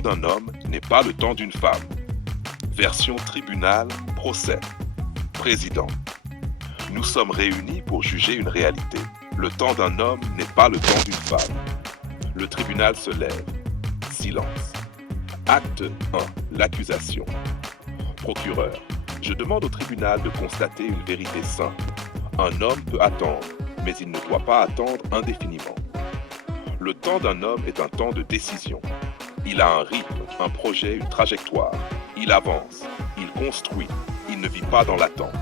temps d'un homme n'est pas le temps d'une femme. Version tribunal, procès. Président. Nous sommes réunis pour juger une réalité. Le temps d'un homme n'est pas le temps d'une femme. Le tribunal se lève. Silence. Acte 1. L'accusation. Procureur. Je demande au tribunal de constater une vérité simple. Un homme peut attendre, mais il ne doit pas attendre indéfiniment. Le temps d'un homme est un temps de décision. Il a un rythme, un projet, une trajectoire. Il avance, il construit, il ne vit pas dans l'attente.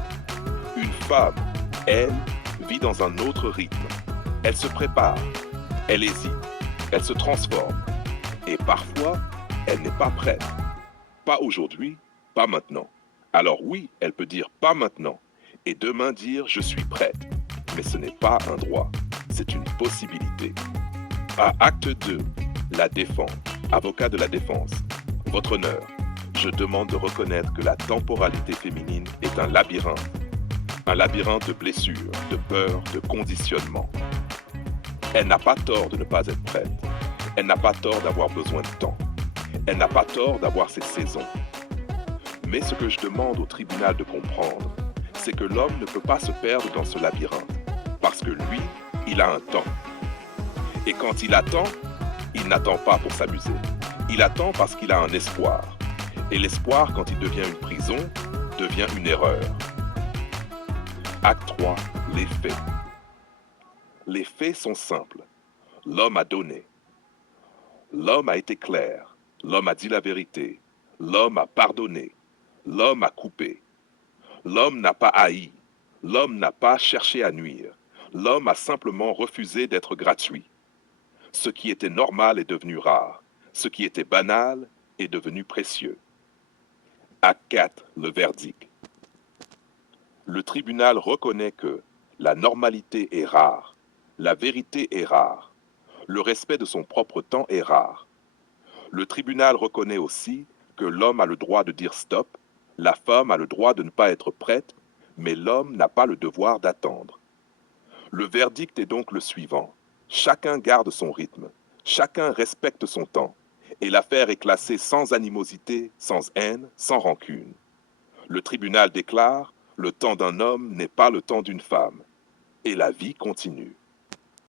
Une femme, elle, vit dans un autre rythme. Elle se prépare, elle hésite, elle se transforme. Et parfois, elle n'est pas prête. Pas aujourd'hui, pas maintenant. Alors oui, elle peut dire pas maintenant. Et demain dire je suis prête. Mais ce n'est pas un droit, c'est une possibilité. À acte 2, la défense. Avocat de la défense. Votre honneur, je demande de reconnaître que la temporalité féminine est un labyrinthe. Un labyrinthe de blessures, de peurs, de conditionnements. Elle n'a pas tort de ne pas être prête. Elle n'a pas tort d'avoir besoin de temps. Elle n'a pas tort d'avoir ses saisons. Mais ce que je demande au tribunal de comprendre, c'est que l'homme ne peut pas se perdre dans ce labyrinthe. Parce que lui, il a un temps. Et quand il attend, il n'attend pas pour s'amuser. Il attend parce qu'il a un espoir. Et l'espoir, quand il devient une prison, devient une erreur. Acte 3, les faits. Les faits sont simples. L'homme a donné. L'homme a été clair. L'homme a dit la vérité. L'homme a pardonné. L'homme a coupé. L'homme n'a pas haï. L'homme n'a pas cherché à nuire. L'homme a simplement refusé d'être gratuit. Ce qui était normal est devenu rare. Ce qui était banal est devenu précieux. Acte 4, le verdict. Le tribunal reconnaît que la normalité est rare, la vérité est rare, le respect de son propre temps est rare. Le tribunal reconnaît aussi que l'homme a le droit de dire stop, la femme a le droit de ne pas être prête, mais l'homme n'a pas le devoir d'attendre. Le verdict est donc le suivant. Chacun garde son rythme, chacun respecte son temps, et l'affaire est classée sans animosité, sans haine, sans rancune. Le tribunal déclare: le temps d'un homme n'est pas le temps d'une femme, et la vie continue.